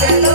Okay.